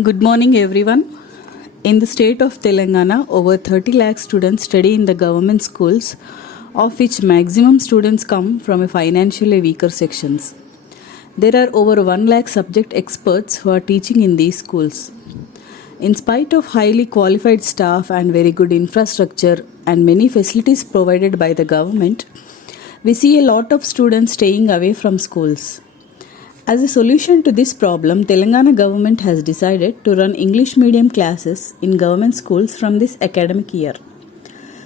Good morning, everyone. In the state of Telangana, over 30 lakh students study in the government schools, of which maximum students come from financially weaker sections. There are over 1 lakh subject experts who are teaching in these schools. In spite of highly qualified staff and very good infrastructure and many facilities provided by the government, we see a lot of students staying away from schools. As a solution to this problem, Telangana government has decided to run English medium classes in government schools from this academic year.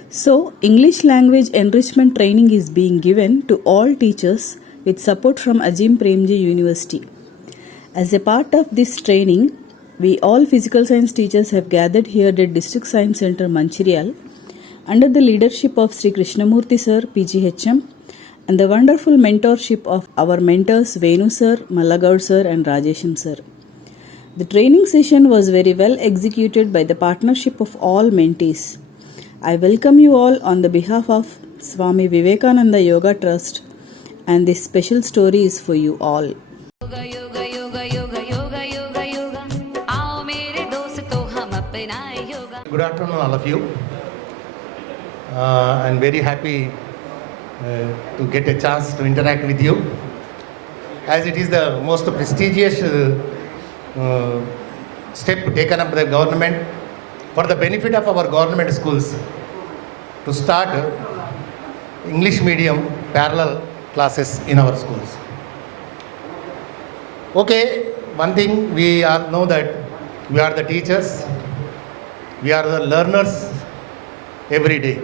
So, English language enrichment training is being given to all teachers with support from Ajim Premji University. As a part of this training, we all physical science teachers have gathered here at District Science Center Mancherial under the leadership of Sri Krishnamurthy Sir, PGHM, and the wonderful mentorship of our mentors Venu Sir, Mallagaud Sir and Rajesham Sir. The training session was very well executed by the partnership of all mentees. I welcome you all on the behalf of Swami Vivekananda Yoga Trust, and this special story is for you all. Good afternoon, all of you. I'm very happy to get a chance to interact with you, as it is the most prestigious step taken up by the government for the benefit of our government schools to start English medium parallel classes in our schools. Okay, one thing we all know that we are the teachers, we are the learners every day.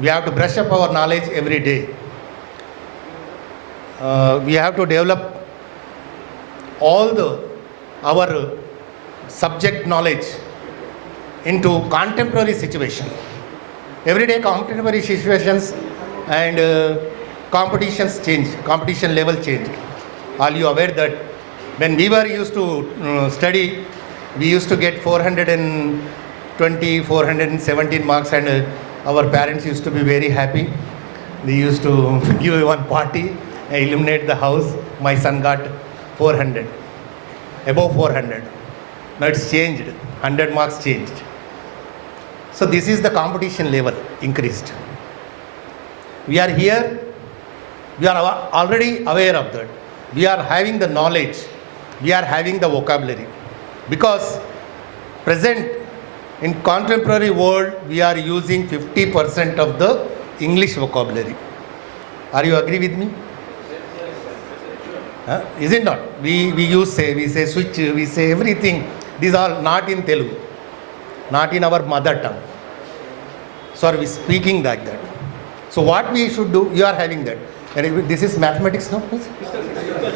We have to brush up our knowledge every day. We have to develop all our subject knowledge into contemporary situation. Everyday contemporary situations and competitions change, competition level change. Are you aware that when we were used to study, we used to get 420, 417 marks, and our parents used to be very happy. They used to give one party, illuminate the house. My son got 400, above 400. Now it's changed, 100 marks changed. So this is the competition level increased. We are here, we are already aware of that. We are having the knowledge, we are having the vocabulary. Because present in contemporary world, we are using 50% of the English vocabulary. Are you agree with me? Is it not? We say switch, we say everything. These are not in Telugu, not in our mother tongue. So are we speaking like that? So what we should do, you are having that. And this is mathematics now?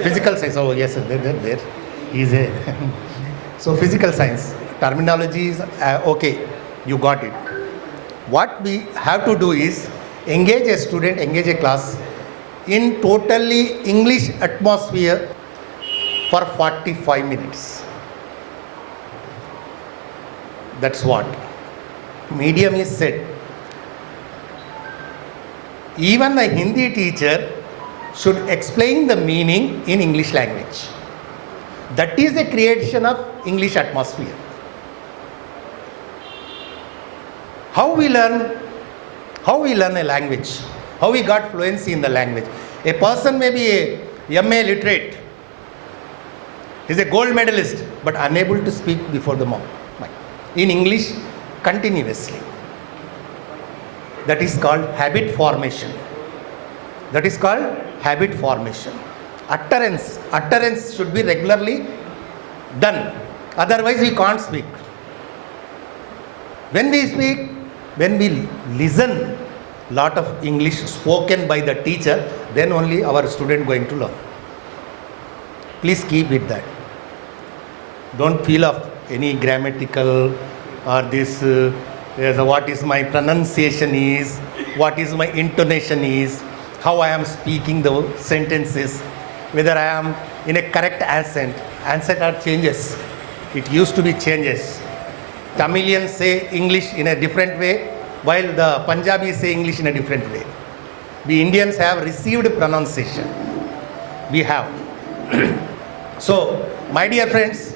Physical science. Oh yes, there. Is a so physical science. Terminology is okay, you got it. What we have to do is engage a student, engage a class in totally English atmosphere for 45 minutes. That's what medium is said. Even a Hindi teacher should explain the meaning in English language. That is the creation of English atmosphere. How we learn a language, how we got fluency in the language. A person may be a MA literate, is a gold medalist, but unable to speak before the mouth in English continuously. That is called habit formation. That is called habit formation. Utterance should be regularly done. Otherwise we can't speak. When we speak, when we listen lot of English spoken by the teacher, then only our student going to learn. Please keep it that. Don't feel of any grammatical or this what is my pronunciation is, what is my intonation is, how I am speaking the sentences, whether I am in a correct accent. Accent are changes. It used to be changes. Tamilians say English in a different way, while the Punjabis say English in a different way. We Indians have received pronunciation. We have. So, my dear friends,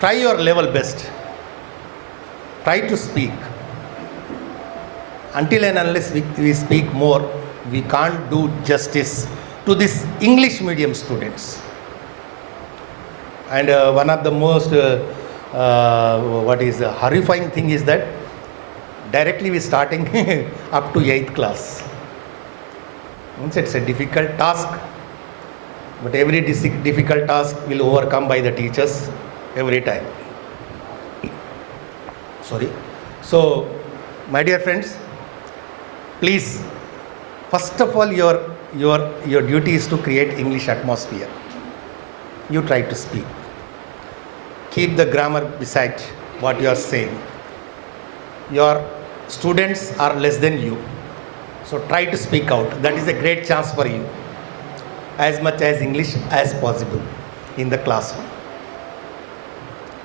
try your level best. Try to speak. Until and unless we speak more, we can't do justice to this English medium students. And one of the most horrifying thing is that directly we starting up to 8th class. Means it's a difficult task, but every difficult task will overcome by the teachers every time. Sorry. So, my dear friends, please, first of all, your duty is to create English atmosphere. You try to speak. Keep the grammar beside what you are saying. Your students are less than you, so try to speak out. That is a great chance for you. As much as English as possible in the classroom.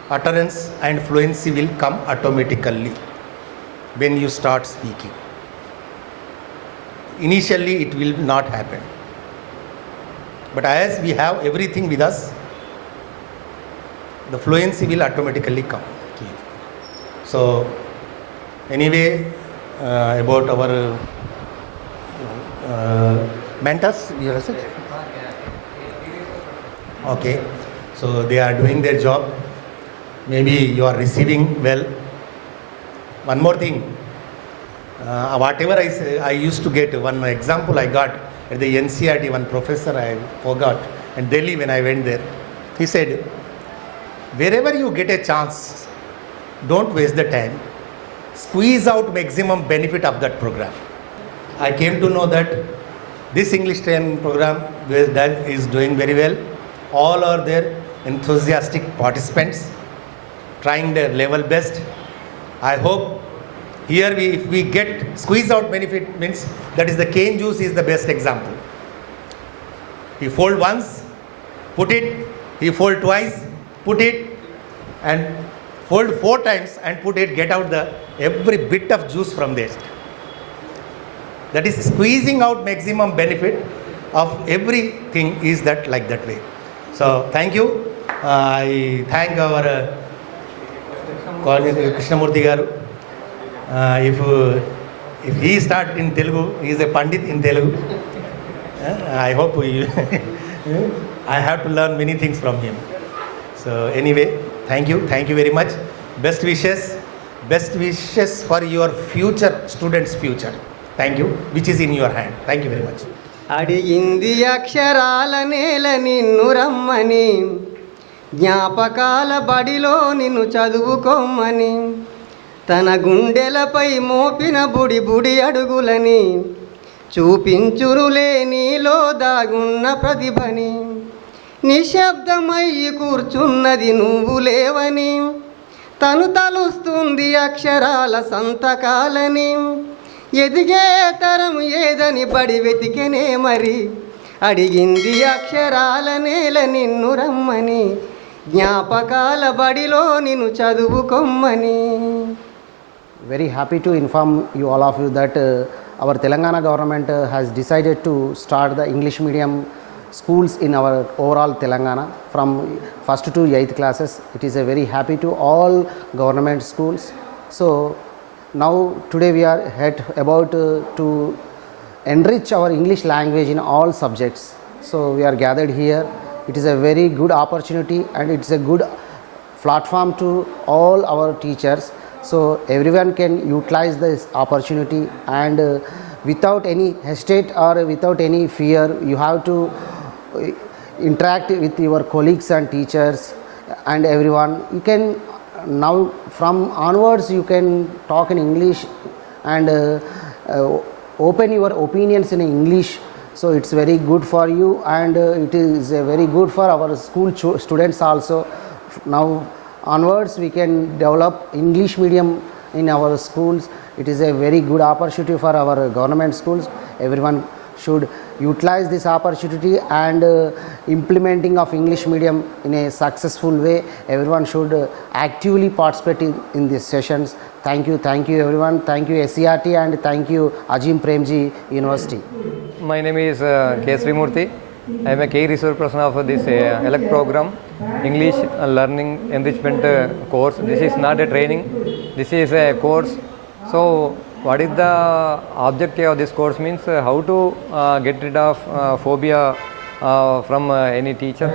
Utterance and fluency will come automatically when you start speaking. Initially it will not happen, but as we have everything with us, the fluency will automatically come. So anyway, about our mentors, you are saying? Okay, so they are doing their job. Maybe you are receiving well. One more thing, whatever I say, I used to get one example I got at the NCRT, one professor I forgot, in Delhi when I went there. He said, wherever you get a chance, don't waste the time. Squeeze out maximum benefit of that program. I came to know that this English training program is doing very well. All are there enthusiastic participants, trying their level best. I hope here if we get squeeze out benefit, means that is the cane juice is the best example. He fold once, put it, he fold twice, put it, and fold 4 times and put it, get out the every bit of juice from there. That is squeezing out maximum benefit of everything is that like that way. So thank you. I thank our Krishnamurthy garu. If he start in Telugu, he is a Pandit in Telugu. I hope I have to learn many things from him. So anyway, thank you very much. Best wishes for your future, students' future. Thank you, which is in your hand. Thank you very much. అడిగింది అక్షరాల నేల నిన్ను రమ్మని, జ్ఞాపకాల బడిలో నిన్ను చదువుకోమని, తన గుండెలపై మోపిన బుడి బుడి అడుగులని, చూపించురులే నీలో దాగున్న ప్రతిభని, నిశ్శబ్దమయ్యి కూర్చున్నది నువ్వు లేవని, తను తలుస్తుంది అక్షరాల సంతకాలని, ఎదిగే తరం ఏదని బడి వెతికెనే మరి, అడిగింది అక్షరాల నేల నిన్ను రమ్మని, జ్ఞాపకాల బడిలో నిన్ను చదువుకొమ్మని. Very happy to inform you all of you that our Telangana government has decided to start the English medium schools in our overall Telangana from 1st to 8th classes. It is a very happy to all government schools. So now today we are about to enrich our English language in all subjects. So we are gathered here. It is a very good opportunity and it's a good platform to all our teachers. So everyone can utilize this opportunity and without any hesitate or without any fear, you have to interact with your colleagues and teachers and everyone. You can now from onwards you can talk in English and open your opinions in English. So it's very good for you and it is very good for our school students also. Now onwards we can develop English medium in our schools. It is a very good opportunity for our government schools. Everyone should utilize this opportunity and implementing of English medium in a successful way. Everyone should actively participate in these sessions. Thank you everyone. Thank you SCRT and thank you Ajim Premji University. My name is K. Srimurthy. I am a key resource person of this ELECT program, English Learning Enrichment course. This is not a training, this is a course. So, what is the objective of this course means how to get rid of phobia from any teacher.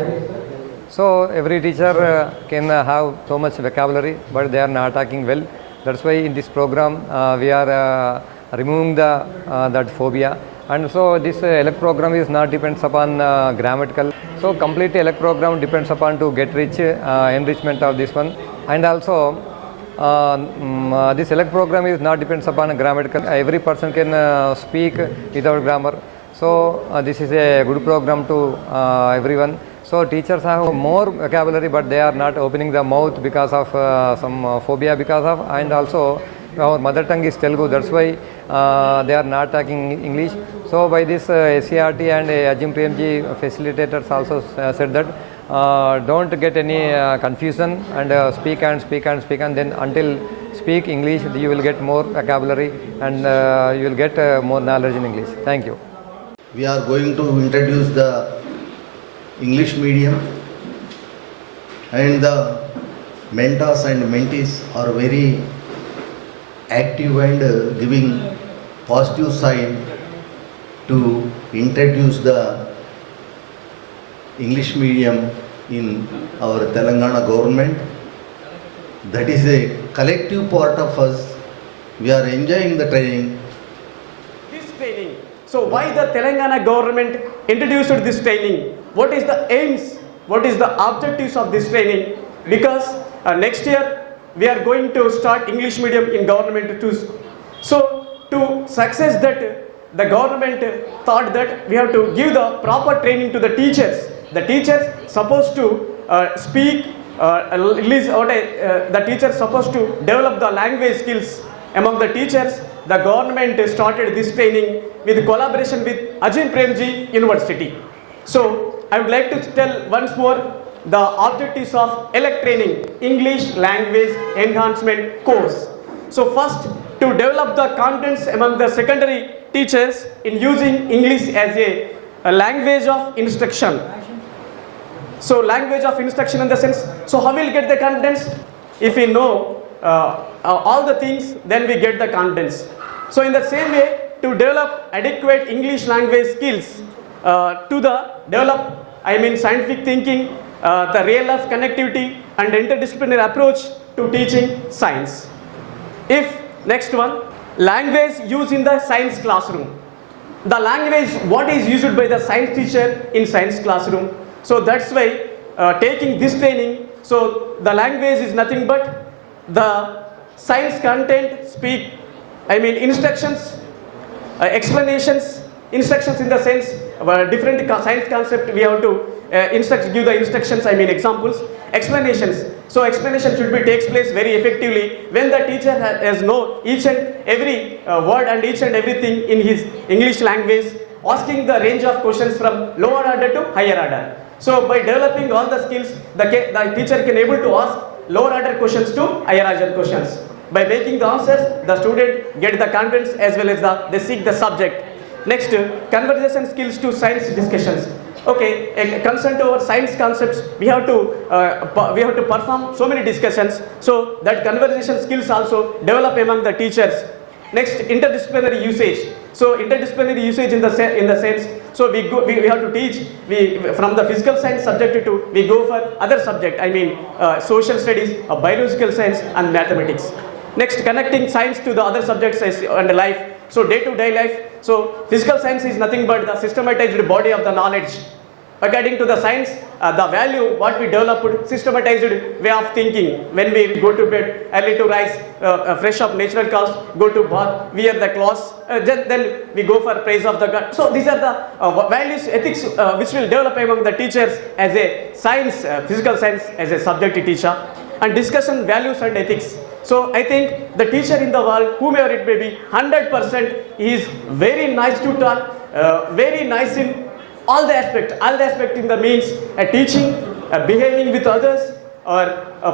So, every teacher can have so much vocabulary, but they are not talking well. That's why in this program we are removing that phobia. And so this ELECT program is not depends upon grammatical. So complete ELECT program depends upon to get rich enrichment of this one. And also this ELECT program is not depends upon grammatical. Every person can speak without grammar. So this is a good program to everyone. So teachers have more vocabulary, but they are not opening the mouth because of some phobia because of, and also our mother tongue is Telugu, that's why they are not talking English. So by this SCRT and Ajim Premji facilitators also said that don't get any confusion and speak and speak and speak, and then until speak English you will get more vocabulary and you will get more knowledge in English. Thank you. We are going to introduce the English medium, and the mentors and mentees are very active and giving positive sign to introduce the English medium in our Telangana government. That is a collective part of us. We are enjoying the training. This training. So why the Telangana government introduced this training? What is the aims? What is the objectives of this training? Because next year we are going to start English medium in government too. So to success that, the government thought that we have to give the proper training to the teachers. The teachers supposed to speak, the teachers supposed to develop the language skills among the teachers. The government started this training with collaboration with Ajim Premji University. So I would like to tell once more the objectives of ELECTRAINING, English Language Enhancement course. So first, to develop the confidence among the secondary teachers in using English as a language of instruction. So language of instruction in the sense, so how will we get the confidence? If we know all the things, then we get the confidence. So in the same way, to develop adequate English language skills, to develop scientific thinking, the real life connectivity and interdisciplinary approach to teaching science. If next one, language used in the science classroom. The language what is used by the science teacher in science classroom. So that's why taking this training, so the language is nothing but the science content, instructions, explanations, instructions in the sense different science concept we have to give the instructions, examples, explanations. So explanation should be takes place very effectively when the teacher has know each and every word and each and everything in his English language, asking the range of questions from lower order to higher order. So by developing all the skills, the teacher can able to ask lower order questions to higher order questions. By making the answers, the student get the confidence as well as they seek the subject. Next, conversation skills to science discussions. Okay, concern to our science concepts, we have to perform so many discussions. So that conversation skills also develop among the teachers. Next, interdisciplinary usage. So interdisciplinary usage in the sense, so we have to teach from the physical science subject to we go for other subject. Social studies, biological science, and mathematics. Next, connecting science to the other subjects and life. So day-to-day life. So physical science is nothing but the systematized body of the knowledge. According to the science, the value what we developed, systematized way of thinking. When we go to bed, early to rise, fresh up natural clothes, go to bath, wear the clothes, then we go for praise of the God. So these are the values, ethics which will develop among the teachers as a science, physical science as a subject teacher, and discussion values and ethics. So I think the teacher in the world, whomever it may be, 100% is very nice to talk, very nice in all the aspect in the means teaching, behaving with others, or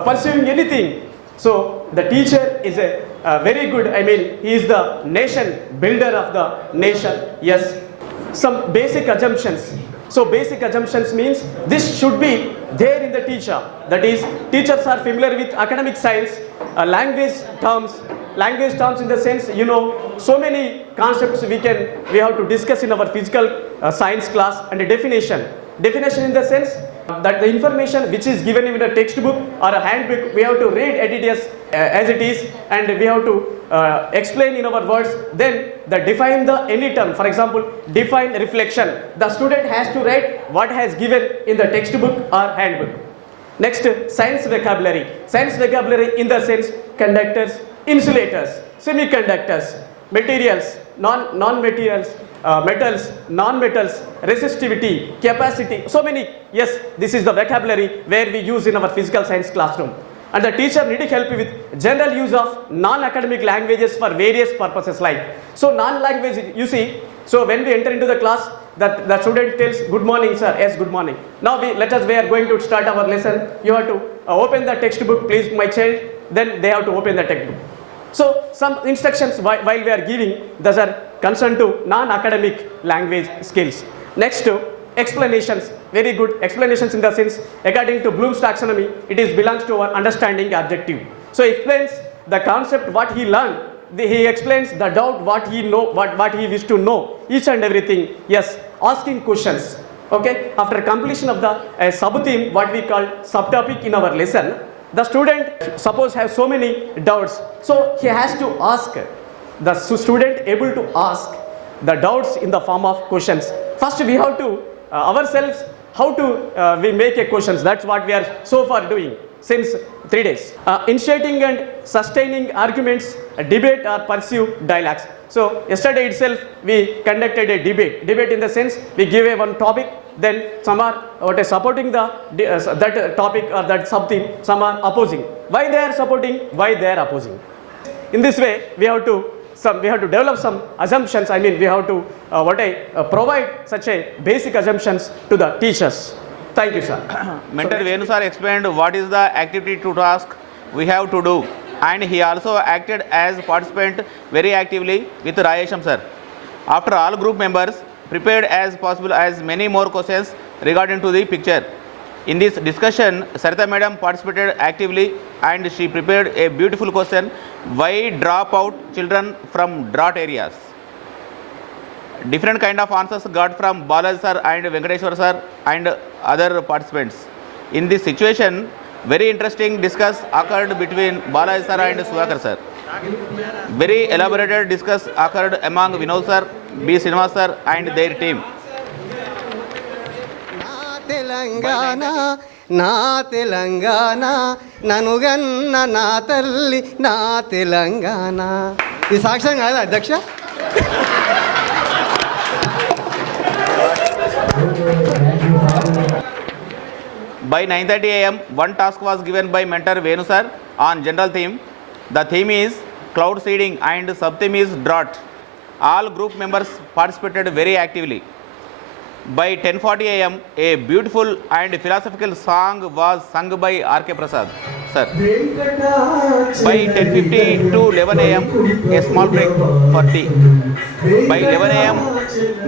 pursuing anything. So the teacher is a very good, he is the nation builder of the nation. Yes, some basic assumptions. So basic assumptions means this should be there in the teacher. That is, teachers are familiar with academic science, language terms in the sense, so many concepts we have to discuss in our physical science class, and a definition in the sense that the information which is given in a textbook or a handbook, we have to read it as it is, and we have to explain in our words. Then define the any term. For example, define reflection. The student has to write what has given in the textbook or handbook. Next, science vocabulary. Science vocabulary in the sense conductors, insulators, semiconductors, materials, non-materials, metals, non-metals, resistivity, capacity, so many. Yes, this is the vocabulary where we use in our physical science classroom. And the teacher need to help with general use of non-academic languages for various purposes like. So non-language, you see, so when we enter into the class, that the student tells, good morning sir, yes good morning. Now we are going to start our lesson. You have to open the textbook, please my child, then they have to open the textbook. So some instructions while we are giving, those are concerned to non-academic language skills. Next, explanations. Very good explanations in the sense, according to Bloom's taxonomy, it belongs to our understanding objective. So he explains the concept, what he learned. He explains the doubt, what he wished to know, each and everything. Yes, asking questions. Okay, after completion of the sub-theme, what we call subtopic in our lesson, the student suppose have so many doubts. So he has to ask, the student able to ask the doubts in the form of questions. First we have to ourselves, how to we make a questions. That's what we are so far doing since 3 days. Initiating and sustaining arguments, debate or pursue dialogues. So yesterday itself we conducted a debate in the sense we give a one topic, then some are supporting that topic or that something, some are opposing. Why they are supporting, why they are opposing. In this way we have to develop some assumptions. I mean, we have to provide such a basic assumptions to the teachers. Thank you, sir. Mentor Venu sir explained what is the activity to task we have to do, and he also acted as participant very actively with Rayesham sir. After all group members prepared as possible as many more questions regarding to the picture. In this discussion, Sarita madam participated actively and she prepared a beautiful question, why drop out children from drought areas? Different kind of answers got from Balaji sir and Venkateshwar sir and other participants. In this situation, very interesting discuss occurred between Balaji sir and Sudhakar sir. Very elaborated discuss occurred among Vinod sir, B. Srinivas sir and their team. నా తెలంగాణ ననుగన్న నా తల్లి నా తెలంగాణ. ఈ సాక్ష్యం కాదా అధ్యక్ష? By 9:30 am, one task was given by mentor Venu sir on general theme. The theme is cloud seeding and sub-theme is drought. All group members participated very actively. By 10:40 am, a beautiful and philosophical song was sung by R.K. Prasad sir. By 10:50 to 11 am, a small break for tea. By 11 am,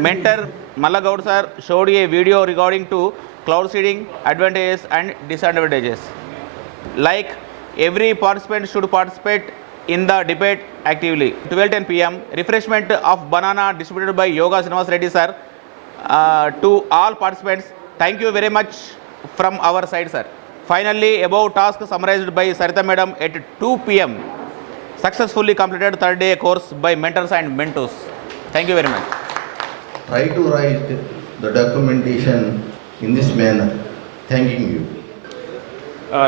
mentor Mallagaud sir showed a video regarding to cloud seeding, advantages and disadvantages. Like every participant should participate in the debate actively. 12:10 pm, refreshment of banana distributed by Yoga Srinivas Reddy sir. To all participants, thank you very much from our side sir. Finally, above task summarized by Sarita madam at 2 pm, successfully completed third day course by mentors and mentors. Thank you very much. Try to write the documentation in this manner. Thanking you.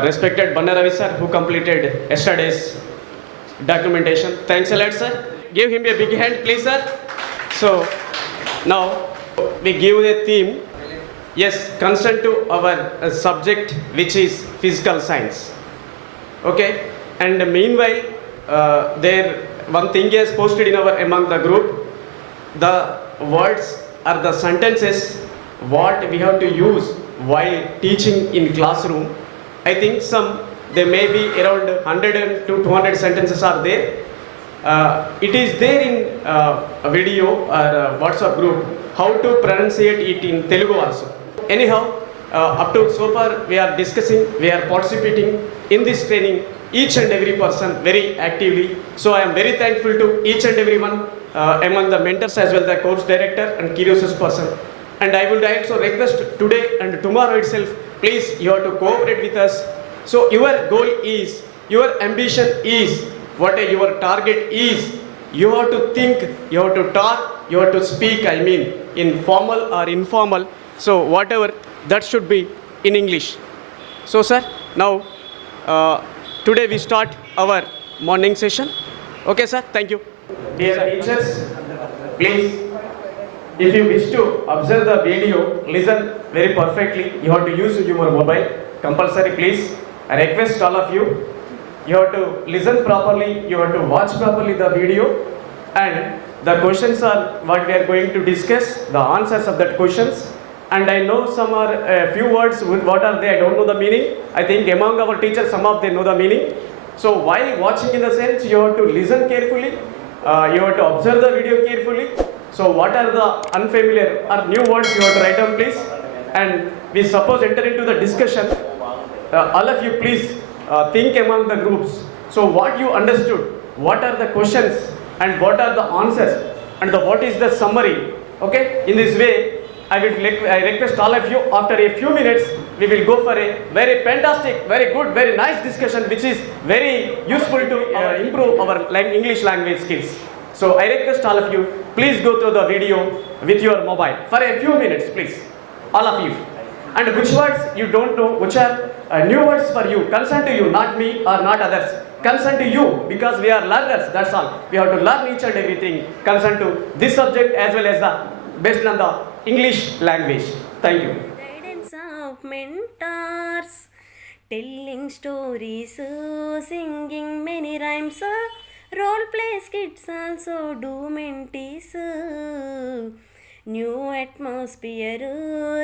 Respected Bannaravi sir, who completed yesterday's documentation. Thanks a lot sir. Give him a big hand please sir. So now we give a theme, yes, concerned to our subject, which is physical science. Okay, and meanwhile there one thing is posted in our among the group, the words or the sentences what we have to use while teaching in classroom. I think there may be around 100 to 200 sentences are there. It is there in a video or WhatsApp group. how to pronunciate it in Telugu also. Anyhow, up to so far we are discussing, we are participating in this training, each and every person very actively. So I am very thankful to each and every one among the mentors as well the course director and key resource person. And I would also request today and tomorrow itself, please you have to cooperate with us. So your goal is, your ambition is, what your target is, you have to think, you have to talk, you have to speak, I mean in formal or informal. So whatever, that should be in English. So sir, now today we start our morning session. Okay sir, thank you. Dear teachers, please, if you wish to observe the video, listen very perfectly. You have to use your mobile compulsory, please. I request all of you. You have to listen properly, you have to watch properly the video, and the questions are what we are going to discuss, the answers of that questions. And I know some are a few words, what are they, I don't know the meaning. I think among our teachers, some of them know the meaning. So while watching in the sense, you have to listen carefully, you have to observe the video carefully. So what are the unfamiliar or new words you have to write down, please. And we suppose enter into the discussion. All of you please think among the groups. So what you understood, what are the questions and what are the answers and what is the summary. Okay, in this way I request all of you, after a few minutes we will go for a very fantastic, very good, very nice discussion which is very useful to improve our English language skills. So I request all of you, please go through the video with your mobile for a few minutes, please, all of you. And which words you don't know, which are new words for you, concern to you, not me or not others, concern to you, because we are learners, that's all. We have to learn each and everything concern to this subject as well as the based on the English language. Thank you. Guidance of mentors, telling stories, singing many rhymes, role play skits also do mentees. New atmosphere,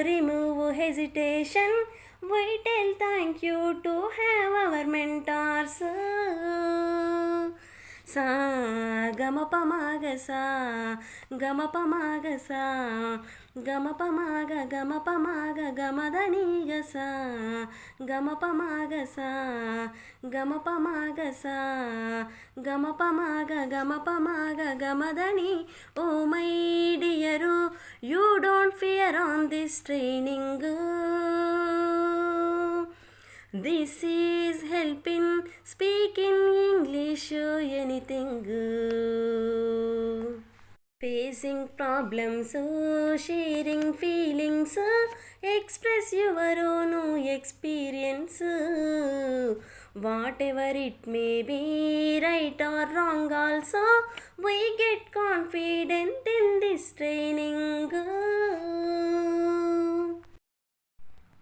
remove hesitation. We tell thank you to have our mentors. Sa gama pamaga sa gama pamaga sa gama pamaga gama dani ga sa gama pamaga sa gama pamaga sa gama pamaga gama dani. Oh my dear, you don't fear on this training. This is helping speaking English anything. Facing problems, sharing feelings, express your own experience. Whatever it may be, right or wrong also, we get confident in this training.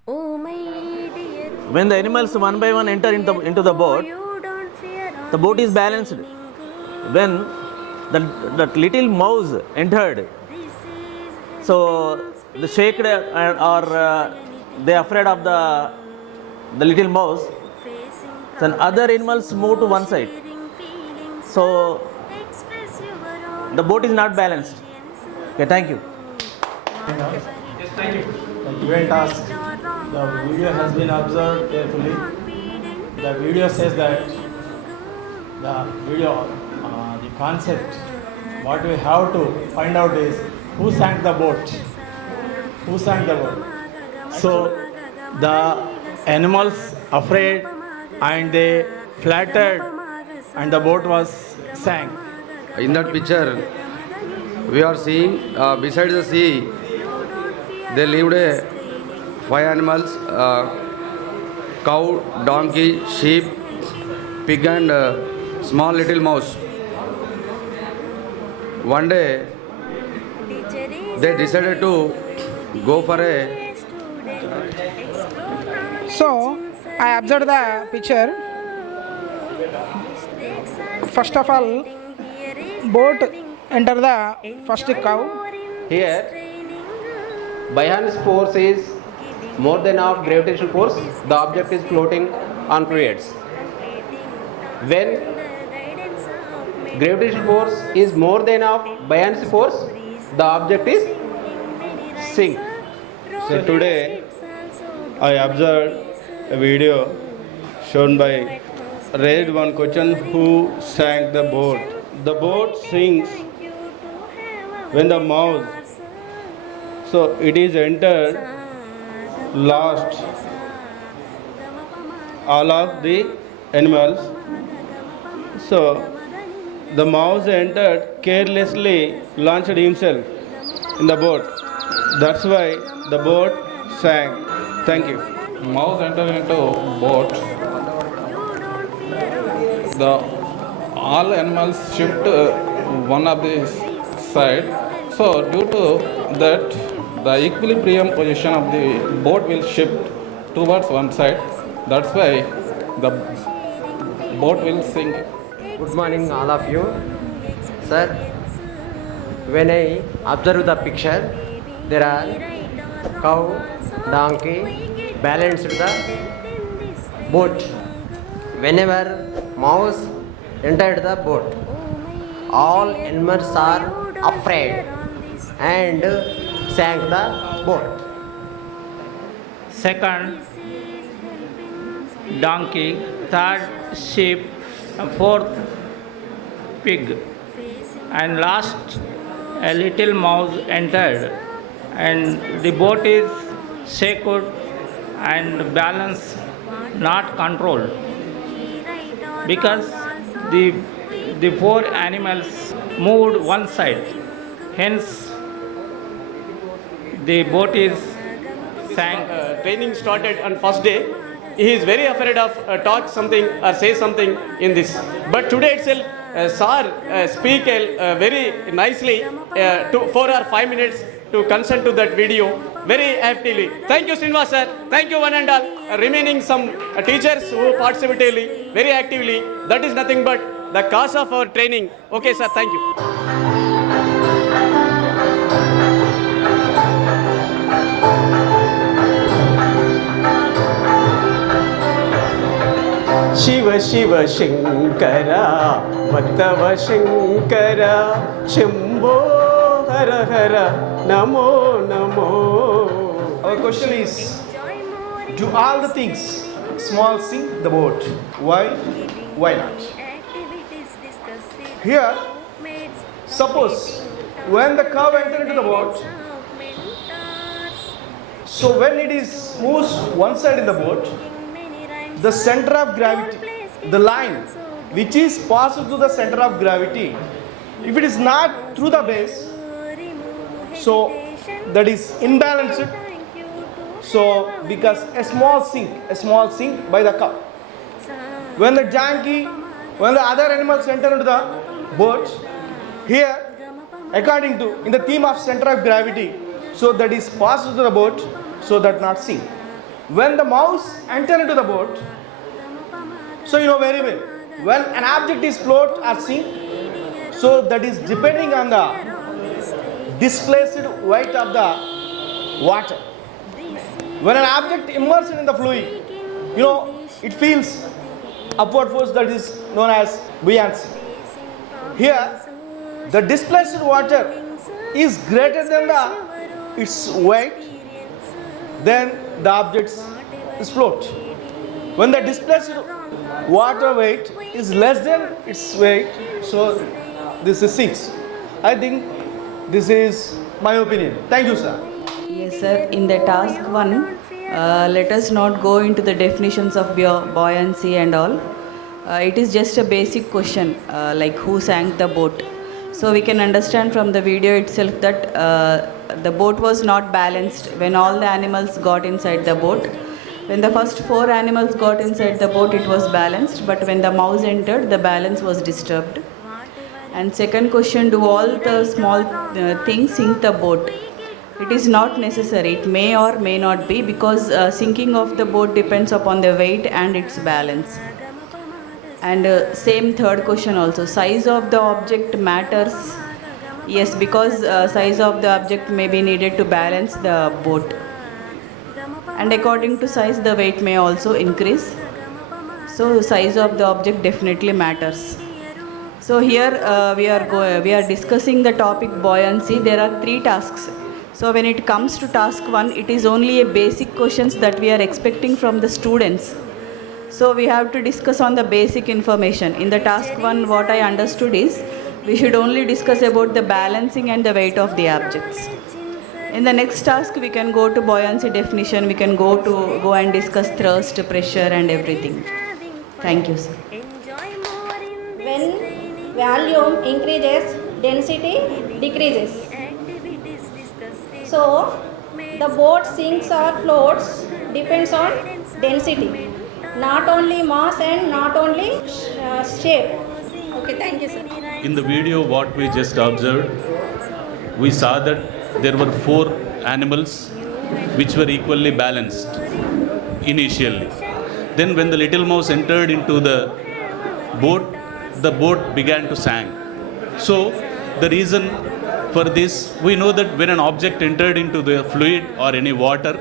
Oh my dear. When the animals one by one enter into the boat, the boat is balanced. When the little mouse entered, so the shake or they are afraid of the little mouse, then other animals move to one side. So the boat is not balanced. Okay, thank you. Yes, thank you. The given task, the video has been observed carefully. The video says that the concept, what we have to find out is who sank the boat. Who sank the boat? So the animals afraid and they flattered and the boat was sank. In that picture, we are seeing beside the sea, they lived 5 animals, cow, donkey, sheep, pig and small little mouse. One day, they decided to go for a... So, I observed the picture. First of all, boat enter the first cow. Here, buoyancy force is more than of gravitational force. The object is floating on fluids. When gravitational force is more than of buoyancy force, the object is sink. So today I observed a video shown by raised one question, who sank the boat. The boat sinks when the mouse, so it is entered last all of the animals. So the mouse entered carelessly, launched himself in the boat. That's why the boat sank. Thank you. Mouse entered into boat. The all animals shift one of the side. So due to that, the equilibrium position of the boat will shift towards one side. That's why the boat will sink. Good morning, all of you. Sir, when I observe the picture, there are cow, donkey, balanced the boat. Whenever mouse entered the boat, all animals are afraid and sank the boat. Second, donkey. Third, sheep. Fourth, pig. And last, a little mouse entered, and the boat is shaken and balance not controlled, because the four animals moved one side. Hence, the boat is sank. Training started on first day. He is very afraid of talk something or say something in this. But today itself, Sir speak very nicely 4 or 5 minutes to consent to that video very aptly. Thank you, Srinivas sir. Thank you, one and all. Remaining some teachers who participated very actively. That is nothing but the cause of our training. Okay, sir. Thank you. Shiva Shiva Shankara Bhaktava Shankara Shambho Hara Hara Namo Namo. Our question is, do all the things small sink the boat? Why? Why not? Here, suppose when the cow entered into the boat, so when it is moves one side in the boat, the center of gravity, the line which is passed through the center of gravity, if it is not through the base, so that is imbalanced. So because a small sink by the cow. When the donkey, when the other animals enter into the boat, here according to in the theme of center of gravity, so that is passed through the boat, so that not sink. When the mouse enter into the boat, so you know very well, when an object is float or sink, so that is depending on the displaced weight of the water. When an object immersed in the fluid, you know, it feels upward force, that is known as buoyancy. Here, the displaced water is greater than its weight, then the object is float. When the displaced water weight is less than its weight, so this is sinks. I think this is my opinion. Thank you, sir. Yes, sir. In the task 1, let us not go into the definitions of buoyancy and all. It is just a basic question, like who sank the boat. So we can understand from the video itself that the boat was not balanced when all the animals got inside the boat. When the first 4 animals got inside the boat, it was balanced, but when the mouse entered, the balance was disturbed. And second question, do all the small things sink the boat? It is not necessary. It may or may not be, because sinking of the boat depends upon the weight and its balance. And same third question also, size of the object matters. Yes, because size of the object may be needed to balance the boat. And according to size, the weight may also increase. So size of the object definitely matters. So here we are discussing the topic buoyancy. There are 3 tasks. So when it comes to task 1, it is only a basic questions that we are expecting from the students. So we have to discuss on the basic information. In the task 1, what I understood is, we should only discuss about the balancing and the weight of the objects. In the next task, we can go to buoyancy definition, we can go and discuss thrust, pressure and everything. Thank you, sir. When volume increases, density decreases. So, the boat sinks or floats depends on density, not only mass and not only shape. Okay, thank you, sir. In the video what we just observed, we saw that there were 4 animals which were equally balanced initially. Then when the little mouse entered into the boat began to sink. So the reason for this, we know that when an object entered into the fluid or any water,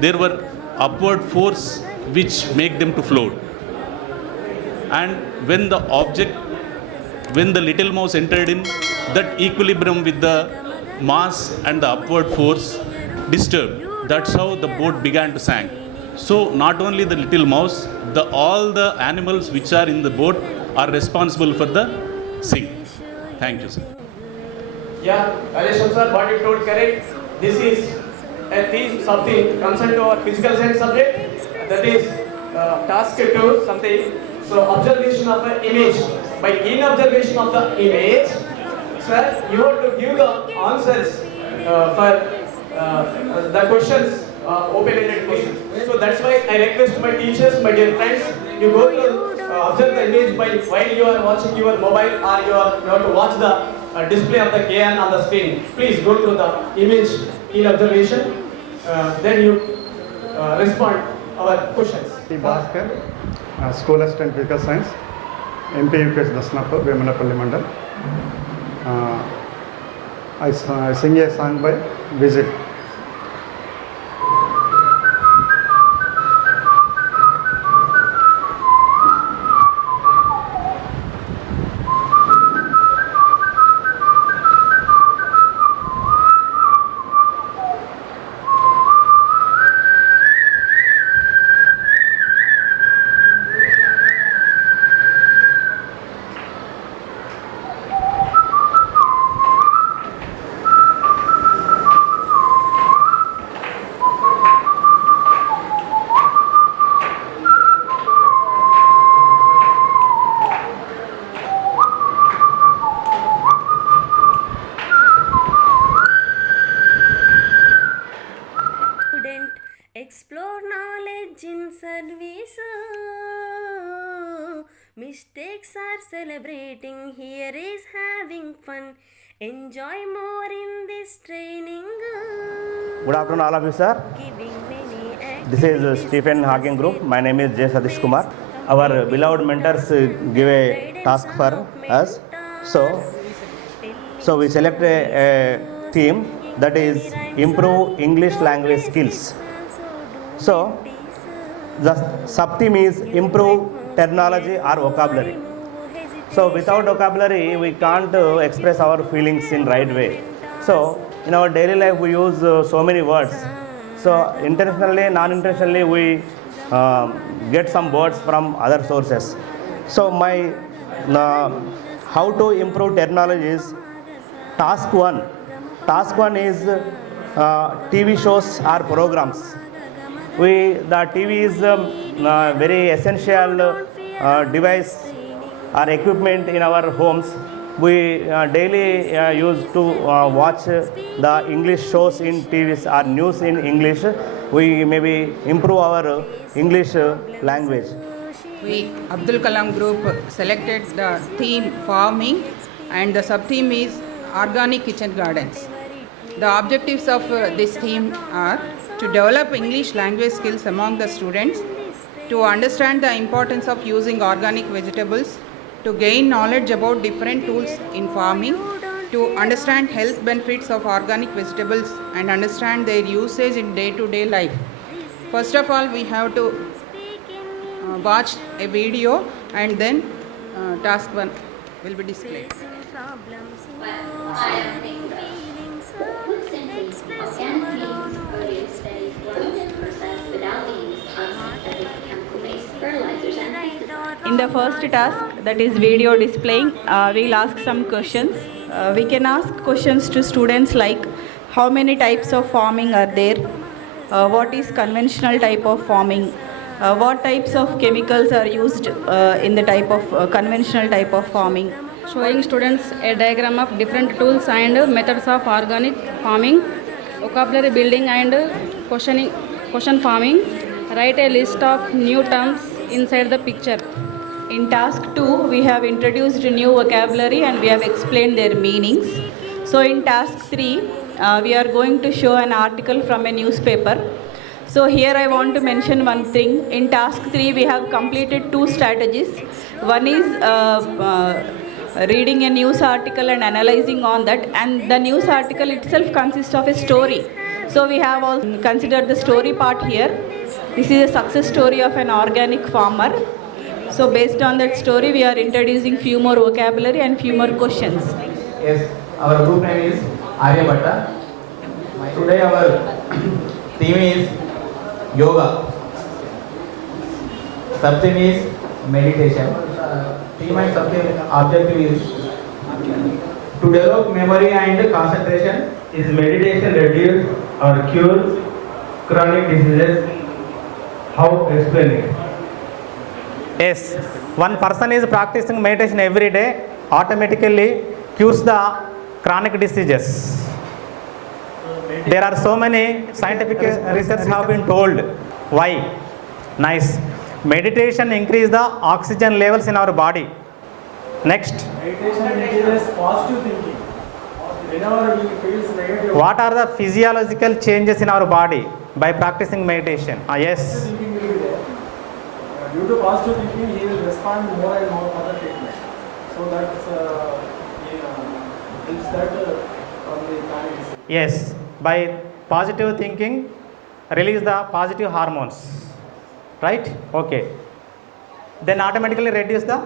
there were upward force which make them to float. And when the little mouse entered in, that equilibrium with the mass and the upward force disturbed. That's how the boat began to sink. So not only the little mouse, all the animals which are in the boat are responsible for the sink. Thank you, sir. Yeah, Aleshwar sir, what you told correct. This is a theme, something concerned to our physical science subject. That is task 2, something. So observation of an image. By in observation of the image, sir, you have to give the answers for the questions, open-ended questions. So that's why I request my teachers, my dear friends, you go to observe the image while you are watching your mobile, or you have to watch the display of the KN on the screen. Please go to the image in observation. Then you respond our questions. Bhaskar, School Assistant Physical Science, MP UPS Dasnapur, Vemanapalli Mandal. I sing a song by Visit. Explore knowledge in service. Mistakes are celebrating. Here is having fun. Enjoy more in this training. Good afternoon, all of you, sir. This is Stephen Hawking Group. My name is J. Satish Kumar. Our beloved mentors give a task for us. So we select a theme, that is improve English language skills. So the sub-theme is improve terminology or vocabulary. So without vocabulary, we can't express our feelings in right way. So in our daily life, we use so many words. So intentionally, non-intentionally, we get some words from other sources. So my how to improve terminology is task 1. Task 1 is TV shows or programs. The TV is a very essential device or equipment in our homes. We daily use to watch the English shows in TVs or news in English. We maybe improve our English language. We, Abdul Kalam Group, selected the theme farming, and the sub-theme is organic kitchen gardens. The objectives of this theme are to develop English language skills among the students, to understand the importance of using organic vegetables, to gain knowledge about different tools in farming, to understand health benefits of organic vegetables and understand their usage in day-to-day life. First of all, we have to watch a video, and then task 1 will be displayed. In the first task, that is video displaying, we'll ask some questions. We can ask questions to students like how many types of farming are there, what is conventional type of farming, what types of chemicals are used in the type of conventional type of farming. Showing students a diagram of different tools and methods of organic farming, vocabulary building and question farming. Write a list of new terms inside the picture. In task 2, we have introduced new vocabulary and we have explained their meanings. So in task 3, we are going to show an article from a newspaper. So here I want to mention one thing. In task 3, we have completed 2 strategies. One is reading a news article and analyzing on that, and the news article itself consists of a story. So we have also considered the story part here. This is a success story of an organic farmer. So based on that story, we are introducing few more vocabulary and few more questions. Yes, our group name is Aryabhatta. Today our theme is yoga. Sub-theme is meditation. Theme and sub-theme objective is to develop memory and concentration. Is meditation reduce or cure chronic diseases? How explain it? Yes, one person is practicing meditation every day, automatically cures the chronic diseases. There are so many scientific research have been told. Why? Nice. Meditation increase the oxygen levels in our body. Next. Meditation increases positive thinking. Whenever we feel negative. What are the physiological changes in our body by practicing meditation? Yes. Thinking will be there. Due to positive thinking, he will respond more and more for the treatment. So that's helps that from the chronic disease. Yes. By positive thinking, release the positive hormones. Right? Okay. Then automatically reduce the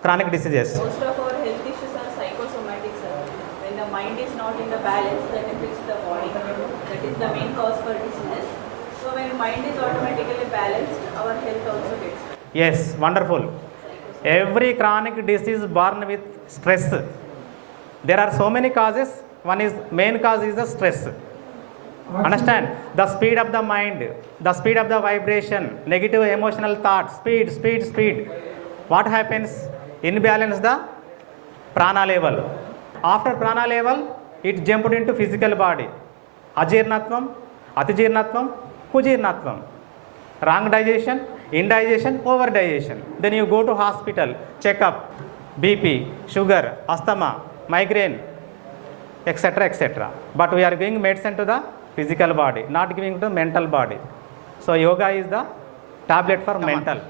chronic diseases. Most of our health issues are psychosomatic, sir. When the mind is not in the balance, that affects the body. That is the main cause for diseases. So when mind is automatically balanced, our health also gets better. Yes, wonderful. Every chronic disease is born with stress. There are so many causes. One is main cause is the stress. Understand? The speed of the mind, the speed of the vibration, negative emotional thoughts, speed. What happens? Imbalance the prana level. After prana level, it jumped into physical body. Ajirnatvam, atijirnatvam, kujirnatvam. Wrong digestion, indigestion, overdigestion. Then you go to hospital, check up, BP, sugar, asthma, migraine, etc., etc. But we are giving medicine to the physical body, not giving to the mental body. So yoga is the tablet for mental.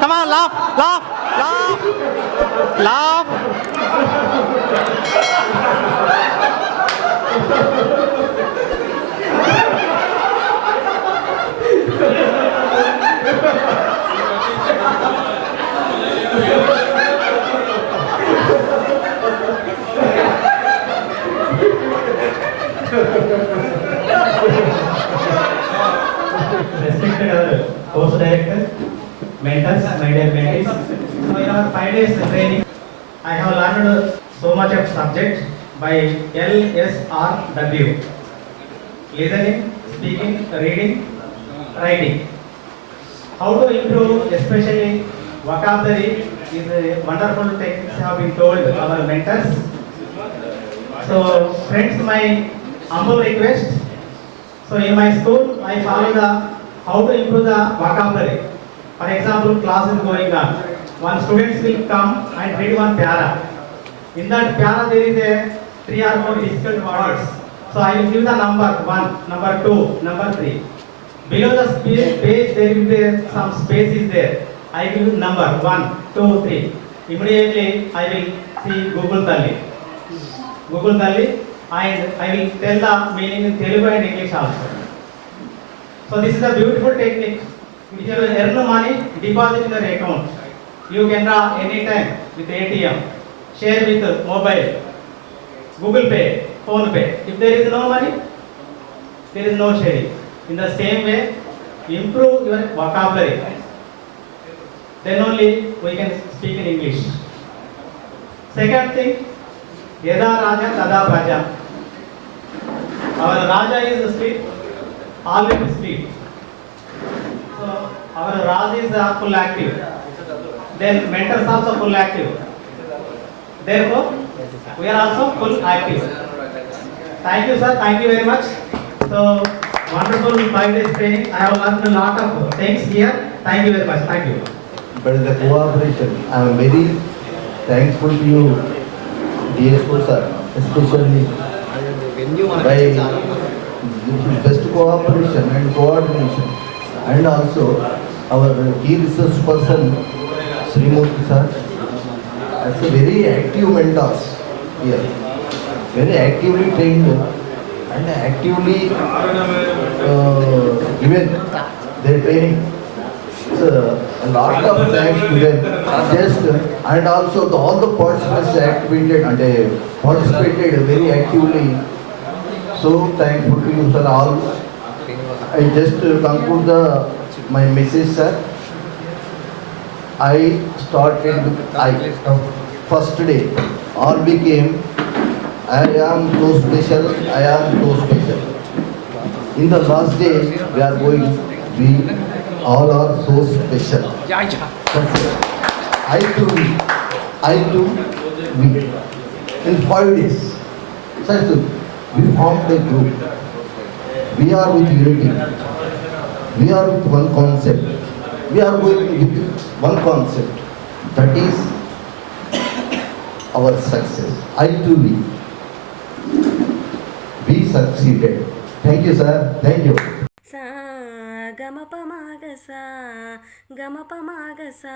Come on, laugh. Respected our course director, mentors, my dear mentees. So in our 5 days training, I have learned so much of subject by LSRW. Listening, speaking, reading, writing. How to improve, especially vocabulary, is a wonderful techniques have been told our mentors. So friends, my humble request. So in my school, I follow the how to improve the vocabulary. For example, class is going on. One student will come and read one para. In that para, there is a 3 or 4 difficult words. So I will give the number 1, number 2, number 3. Below the page, there will be some space is there. I will give number 1, 2, 3. Immediately, I will see Google Tally, and I will tell the meaning in Telugu and English also. So this is a beautiful technique. If you earn money, deposit in your account. You can draw anytime with ATM. Share with mobile, Google Pay, Phone Pay. If there is no money, there is no sharing. In the same way, improve your vocabulary. Then only we can speak in English. Second thing, Yada Raja Tada Praja. Our Raja is asleep, always asleep. So our Raja is full active. Then mentors also full active. Therefore, we are also full active. Thank you, sir. Thank you very much. So wonderful 5 days training. I have learned a lot of things here. Thank you very much. Thank you. But the cooperation, I am very thankful to you, DSO sir, especially by best cooperation and coordination, and also our key resource person, Srimurthy sir, as a very active mentors here, very actively trained and actively given their training. So, a lot of thanks to them. Just and also all the participants participated very actively. So thankful to you, sir. All I just conclude my message, sir. I started with first day. All became I am so special. I am so special. In the last day, we are going. We all are so special. I too, we. In 5 days, we formed a group. We are with unity. We are with one concept. We are going with one concept. That is our success. I too, we succeeded. Thank you, sir. Thank you. Sa gama pa maga sa